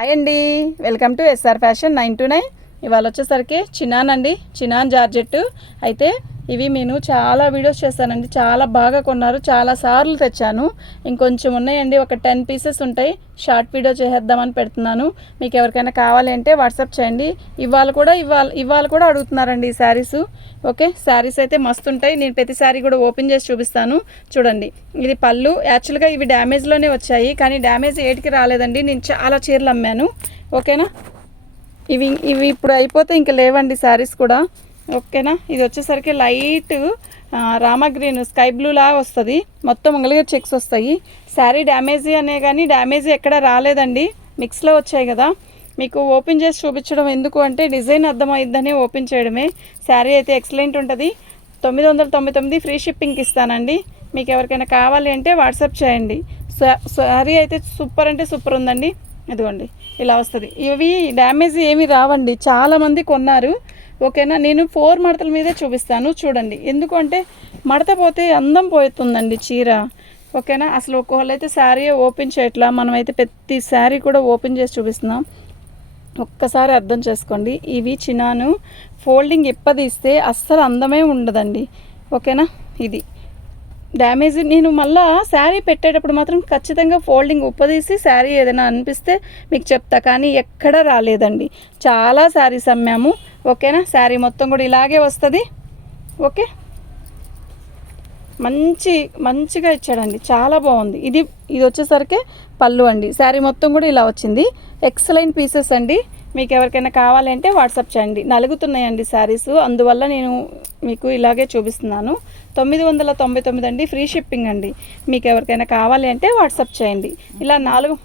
Hi అండి, welcome to SR fashion 929. ఇవాళ వచ్చేసరికి చినాన్ అండి, చినాన్ జార్జెట్. అయితే ఇవి నేను చాలా వీడియోస్ చేశానండి, చాలా బాగా కొన్నారు, చాలా సార్లు తెచ్చాను. ఇంకొంచెం ఉన్నాయండి, ఒక 10 పీసెస్ ఉంటాయి. షార్ట్ వీడియో చేసేద్దామని పెడుతున్నాను. మీకు ఎవరికైనా కావాలి అంటే వాట్సాప్ చేయండి. ఇవాళ కూడా అడుగుతున్నారండి ఈ శారీస్. ఓకే, శారీస్ అయితే మస్తు ఉంటాయి. నేను ప్రతి శారీ కూడా ఓపెన్ చేసి చూపిస్తాను. చూడండి, ఇది పళ్ళు. యాక్చువల్గా ఇవి డ్యామేజ్లోనే వచ్చాయి, కానీ డ్యామేజ్ ఏటికి రాలేదండి. నేను చాలా చీరలు అమ్మాను. ఓకేనా, ఇవి ఇప్పుడు అయిపోతే ఇంకా లేవండి శారీస్ కూడా. ఓకేనా, ఇది వచ్చేసరికి light Rama green sky blue లాగా వస్తుంది. మొత్తం మంగళగిరి చెక్స్ వస్తాయి. శారీ డ్యామేజీ అనే కానీ డ్యామేజీ ఎక్కడ రాలేదండి, మిక్స్లో వచ్చాయి కదా. మీకు ఓపెన్ చేసి చూపించడం ఎందుకు అంటే డిజైన్ అర్థమైద్దని ఓపెన్ చేయడమే. శారీ అయితే ఎక్సలెంట్ ఉంటుంది. 999 ఫ్రీ షిప్పింగ్కి ఇస్తానండి. మీకు ఎవరికైనా కావాలి అంటే వాట్సాప్ చేయండి. శారీ అయితే సూపర్ అంటే సూపర్ ఉందండి. ఇదిగోండి, ఇలా వస్తుంది. ఇవి డ్యామేజ్ ఏమి రావండి, చాలామంది కొన్నారు. ఓకేనా, నేను 4 మడతల మీదే చూపిస్తాను చూడండి. ఎందుకంటే మడత పోతే అందం పోతుందండి చీర. ఓకేనా, అసలు ఒక్కొక్కళ్ళు అయితే శారీ ఓపెన్ చేయట్లా, మనమైతే ప్రతి శారీ కూడా ఓపెన్ చేసి చూపిస్తున్నాం. ఒక్కసారి అర్థం చేసుకోండి. ఇవి చినాను ఫోల్డింగ్ ఇప్పదీస్తే అస్సలు అందమే ఉండదండి. ఓకేనా, ఇది డ్యామేజ్. నేను మళ్ళీ శారీ పెట్టేటప్పుడు మాత్రం ఖచ్చితంగా ఫోల్డింగ్ ఉప్పదీసి శారీ ఏదైనా అనిపిస్తే మీకు చెప్తా, కానీ ఎక్కడా రాలేదండి. చాలా శారీస్ అమ్మాము. ఓకేనా, శారీ మొత్తం కూడా ఇలాగే వస్తుంది. ఓకే, మంచిగా ఇచ్చాడండి, చాలా బాగుంది. ఇది వచ్చేసరికి పళ్ళు అండి. శారీ మొత్తం కూడా ఇలా వచ్చింది. ఎక్సలెంట్ పీసెస్ అండి. మీకు ఎవరికైనా కావాలంటే వాట్సాప్ చేయండి. నలుగుతున్నాయండి శారీస్, అందువల్ల నేను మీకు ఇలాగే చూపిస్తున్నాను. 999 అండి, ఫ్రీ షిప్పింగ్ అండి. మీకు ఎవరికైనా కావాలి అంటే వాట్సాప్ చేయండి. ఇలా 4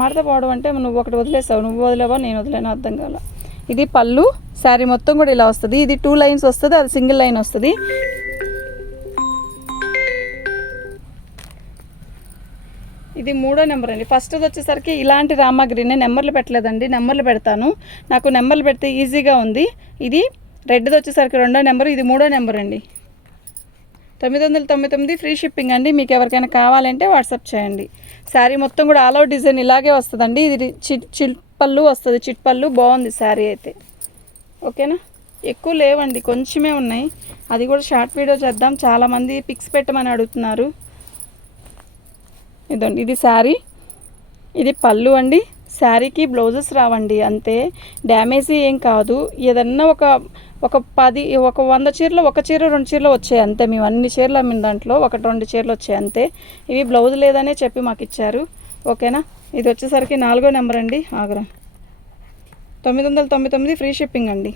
మడత పోవడం అంటే నువ్వు ఒకటి వదిలేసావు, నువ్వు వదిలేవా నేను వదిలేను, అర్థం కాల. ఇది పళ్ళు. శారీ మొత్తం కూడా ఇలా వస్తుంది. ఇది 2 లైన్స్ వస్తుంది, అది సింగిల్ లైన్ వస్తుంది. ఇది 3వ నెంబర్ అండి. ఫస్ట్ వచ్చేసరికి ఇలాంటి రామా గ్రీన్. నెంబర్లు పెట్టలేదండి, నెంబర్లు పెడతాను. నాకు నెంబర్లు పెడితే ఈజీగా ఉంది. ఇది రెడ్ది వచ్చేసరికి 2వ నెంబర్, ఇది 3వ నెంబర్ అండి. 999 ఫ్రీ షిప్పింగ్ అండి. మీకు ఎవరికైనా కావాలంటే వాట్సాప్ చేయండి. శారీ మొత్తం కూడా ఆల్ అవుట్ డిజైన్ ఇలాగే వస్తుందండి. ఇది చిట్పళ్ళు వస్తుంది, చిట్పళ్ళు బాగుంది శారీ అయితే. ఓకేనా, ఎక్కువ లేవండి, కొంచెమే ఉన్నాయి. అది కూడా షార్ట్ వీడియో చేద్దాం. చాలామంది పిక్స్ పెట్టమని అడుగుతున్నారు. ఇదండి, ఇది శారీ, ఇది పళ్ళు అండి. శారీకి బ్లౌజెస్ రావండి, అంతే. డ్యామేజీ ఏం కాదు. ఏదన్నా ఒక 100 చీరలు, 1 చీర 2 చీరలు వచ్చాయి అంతే. మేము అన్ని చీరలు అమ్మిన దాంట్లో 1-2 చీరలు వచ్చాయి అంతే. ఇవి బ్లౌజ్ లేదనే చెప్పి మాకు ఇచ్చారు. ఓకేనా, ఇది వచ్చేసరికి 4వ నెంబర్ అండి. ఆగ్రా 999 ఫ్రీ షిప్పింగ్ అండి.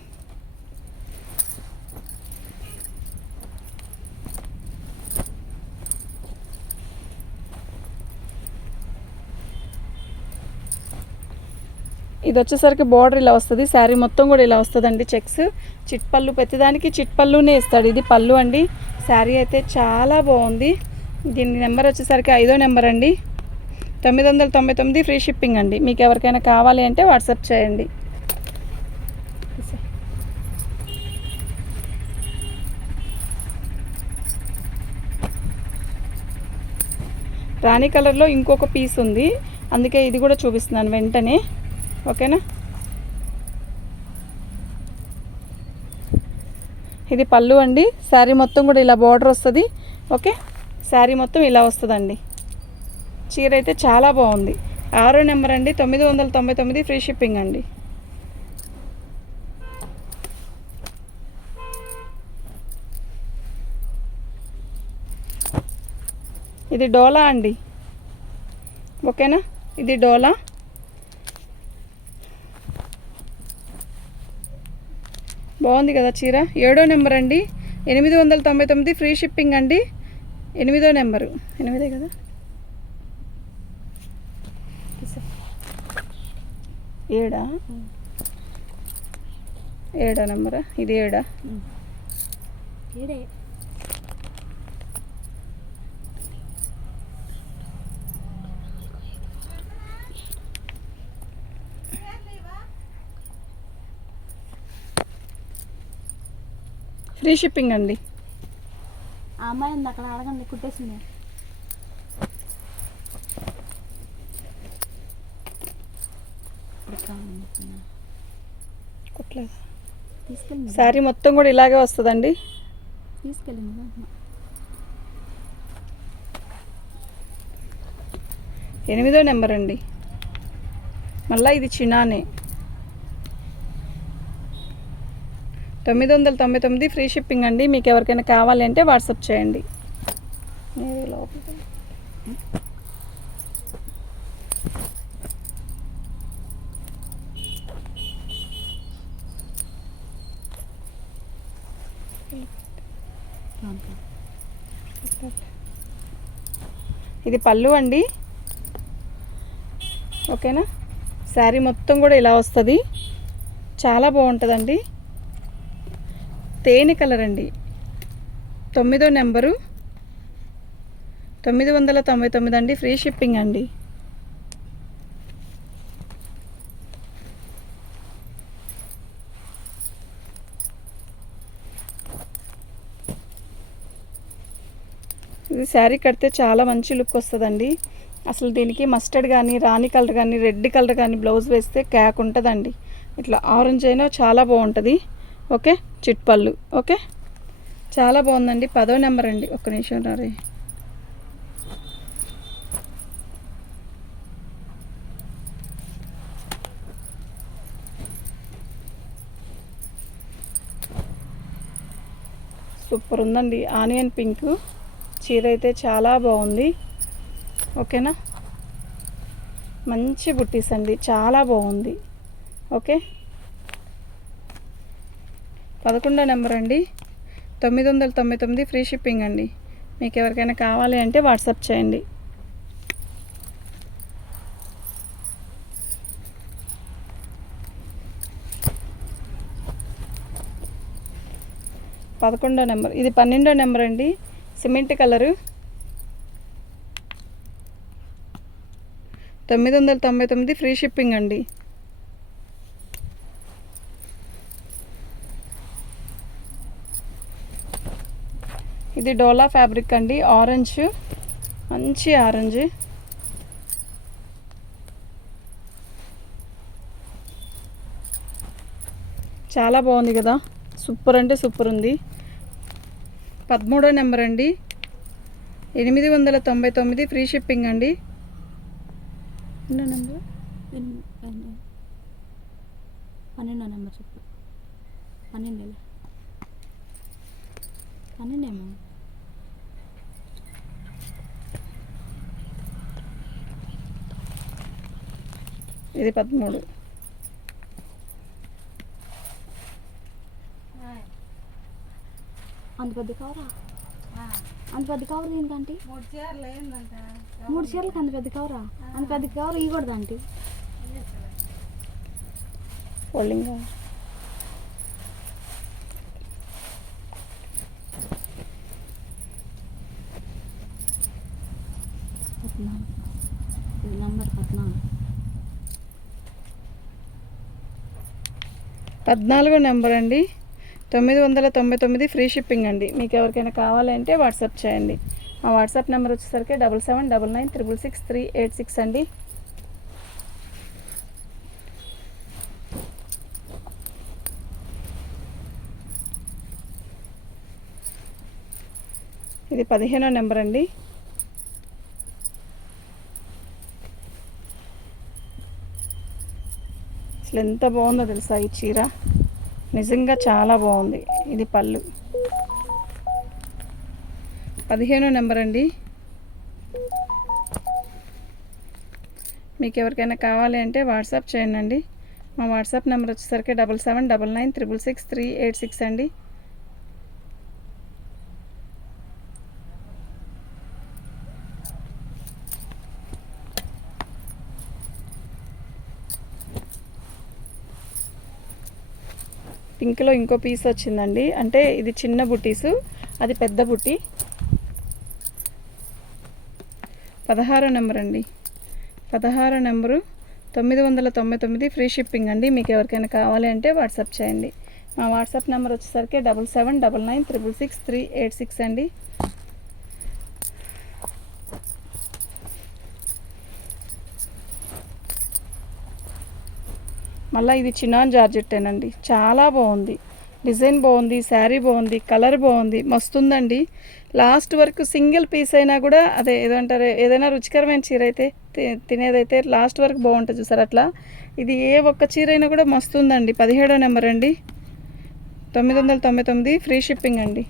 ఇది వచ్చేసరికి బార్డర్ ఇలా వస్తుంది. శారీ మొత్తం కూడా ఇలా వస్తుందండి. చెక్స్, చిట్పళ్ళు, ప్రతిదానికి చిట్పళ్ళునే ఇస్తాడు. ఇది పళ్ళు అండి. శారీ అయితే చాలా బాగుంది. దీని నెంబర్ వచ్చేసరికి 5వ నెంబర్ అండి. 999 ఫ్రీ షిప్పింగ్ అండి. మీకు ఎవరికైనా కావాలి అంటే వాట్సాప్ చేయండి. రాణి కలర్లో ఇంకొక పీస్ ఉంది, అందుకే ఇది కూడా చూపిస్తున్నాను వెంటనే. ఓకేనా, ఇది పళ్ళు అండి. శారీ మొత్తం కూడా ఇలా బార్డర్ వస్తుంది. ఓకే, శారీ మొత్తం ఇలా వస్తుందండి. చీర అయితే చాలా బాగుంది. 6వ నెంబర్ అండి. 999 ఫ్రీ షిప్పింగ్ అండి. ఇది డోలా అండి. ఓకేనా, ఇది డోలా. బాగుంది కదా చీర. 7వ నెంబర్ అండి. 899 ఫ్రీ షిప్పింగ్ అండి. 8వ నెంబరు, 8 కదా, 7వ నెంబరా, ఇది 7. ఫ్రీ షిప్పింగ్ అండి. ఆ అమ్మాయి ఉంది అక్కడ, అడగండి, కుట్టేసింది. ఇప్పుడు కావాలి చెప్తున్నా. కుట్లేదు. తీసుకెళ్ళింది శారీ మొత్తం కూడా ఇలాగే వస్తుందండి. తీసుకెళ్ళింది అంటున్నా. 8వ నెంబర్ అండి. మళ్ళీ ఇది చినానే. 999 ఫ్రీ షిప్పింగ్ అండి. మీకు ఎవరికైనా కావాలి అంటే వాట్సాప్ చేయండి. మీరే లోపలికి దాంట్లో. ఇది పళ్ళు అండి. ఓకేనా. శారీ మొత్తం కూడా ఇలా వస్తుంది. చాలా బాగుంటుందండి. తేనె కలర్ అండి. 9వ నెంబరు 999 అండి. ఫ్రీ షిప్పింగ్ అండి. ఇది శారీ కడితే చాలా మంచి లుక్ వస్తుందండి. అసలు దీనికి మస్టర్డ్ కానీ, రాణి కలర్ కానీ, రెడ్ కలర్ కానీ బ్లౌజ్ వేస్తే క్యాక్ ఉంటుందండి. ఇట్లా ఆరెంజ్ అయినా చాలా బాగుంటుంది. ఓకే. చిట్పళ్ళు. ఓకే. చాలా బాగుందండి. 10వ నెంబర్ అండి. ఒక్క నిమిషం రే. సూపర్ ఉందండి. ఆనియన్ పింక్ చీర అయితే చాలా బాగుంది. ఓకేనా. మంచి బుట్టీస్ అండి. చాలా బాగుంది. ఓకే. 11వ నెంబర్ అండి. 999 ఫ్రీ షిప్పింగ్ అండి. మీకు ఎవరికైనా కావాలి అంటే వాట్సాప్ చేయండి. పదకొండో నెంబర్. ఇది 12వ నెంబర్ అండి. Cement colour. 999 ఫ్రీ షిప్పింగ్ అండి. ఇది డోలా ఫ్యాబ్రిక్ అండి. ఆరెంజ్, మంచి ఆరెంజ్. చాలా బాగుంది కదా. సూపర్ అంటే సూపర్ ఉంది. 13వ నెంబర్ అండి. 899 ఫ్రీ షిప్పింగ్ అండి. ఎన్నో నెంబర్? 12వ నెంబర్ చెప్పు. 12 12ఏమో. ఇది 13. అంత పెద్ద కవరా? అంత పెద్ద కవర్ దీనికంటే 3 చీరలకి అంత పెద్ద కవరా? అంత పెద్ద కవర్ ఇవ్వకూడదు ఆంటీ. ఫోల్డింగ్. ఇది నంబర్ 14. 14వ నెంబర్ అండి. 999 ఫ్రీ షిప్పింగ్ అండి. మీకు ఎవరికైనా కావాలి అంటే వాట్సాప్ చేయండి. మా వాట్సాప్ నెంబర్ వచ్చేసరికి 7799966386 అండి. ఇది 15వ నెంబర్ అండి. అసలు ఎంత బాగుందో తెలుసా ఈ చీర. నిజంగా చాలా బాగుంది. ఇది పళ్ళు. 15వ నెంబర్ అండి. మీకు ఎవరికైనా కావాలి అంటే వాట్సాప్ చేయండి. మా వాట్సాప్ నెంబర్ వచ్చేసరికి 7799966386 అండి. పింక్లో ఇంకో పీస్ వచ్చిందండి. అంటే ఇది చిన్న బుటీసు, అది పెద్ద బుటీ. 16వ నెంబర్ అండి. 16వ నెంబరు 999 ఫ్రీ షిప్పింగ్ అండి. మీకు ఎవరికైనా కావాలి అంటే వాట్సాప్ చేయండి. మా వాట్సాప్ నెంబర్ వచ్చేసరికి 7799966386 అండి. మళ్ళీ ఇది చినాన్ జార్జెట్టేనండి, చాలా బాగుంది, డిజైన్ బాగుంది, శారీ బాగుంది, కలర్ బాగుంది, మస్తుందండి. లాస్ట్ వరకు సింగిల్ పీస్ అయినా కూడా అదే ఏదంటారు, ఏదైనా రుచికరమైన చీర అయితే తినేదైతే లాస్ట్ వరకు బాగుంటుంది చూసారు అట్లా. ఇది ఏ ఒక్క చీర అయినా కూడా మస్తుందండి. 17వ నెంబర్ అండి, 999 ఫ్రీ షిప్పింగ్ అండి.